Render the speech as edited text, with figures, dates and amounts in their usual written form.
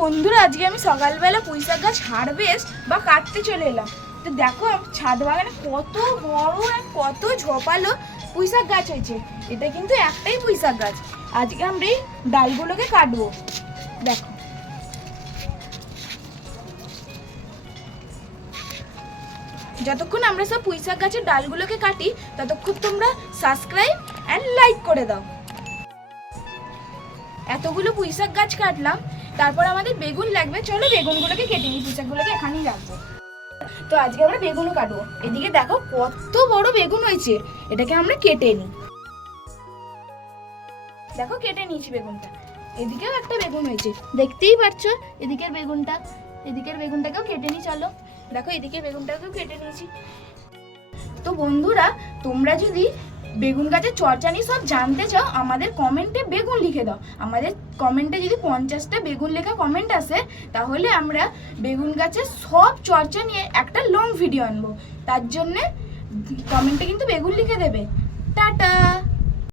বন্ধুরা, আজকে আমি সকালবেলা পুঁইশাক গাছ হারভেস্ট বা কাটতে চলে এলাম। তো দেখো ছাদ বাগানে কত বড় আর কত ঝোপালো পুঁইশাক গাছ হয়েছে। এটা কিন্তু একটাই পুঁইশাক গাছ। আজকে আমরা এই ডালগুলোকে কাটবো। দেখো যতক্ষণ আমরা সব পুঁইশাক গাছের ডালগুলোকে কাটি ততক্ষণ তোমরা সাবস্ক্রাইব অ্যান্ড লাইক করে দাও। এতগুলো পুঁইশাক গাছ কাটলাম, তারপর আমাদের বেগুন লাগবে। চলো বেগুনগুলোকে কেটে নিই, পুঁইশাকগুলোকে এখানেই রাখবো। তো আজকে আমরা বেগুনও কাটবো। এদিকে দেখো কত বড় বেগুন হয়েছে, এটাকে আমরা কেটে নিই। দেখো কেটে নিয়েছি বেগুনটা। এদিকেও একটা বেগুন হয়েছে, দেখতেই পাচ্ছো। এদিকের বেগুনটাকেও কেটে নিই। চলো দেখো এদিকের বেগুনটাকেও কেটে নিয়েছি। তো বন্ধুরা, তোমরা যদি বেগুন গাছের চর্চা নিয়ে সব জানতে চাও, আমাদের কমেন্টে বেগুন লিখে দাও। আমাদের কমেন্টে যদি 50টা বেগুন লেখা কমেন্ট আসে, তাহলে আমরা বেগুন গাছের সব চর্চা নিয়ে একটা লং ভিডিও আনবো। তার জন্যে কমেন্টে কিন্তু বেগুন লিখে দেবে। টাটা।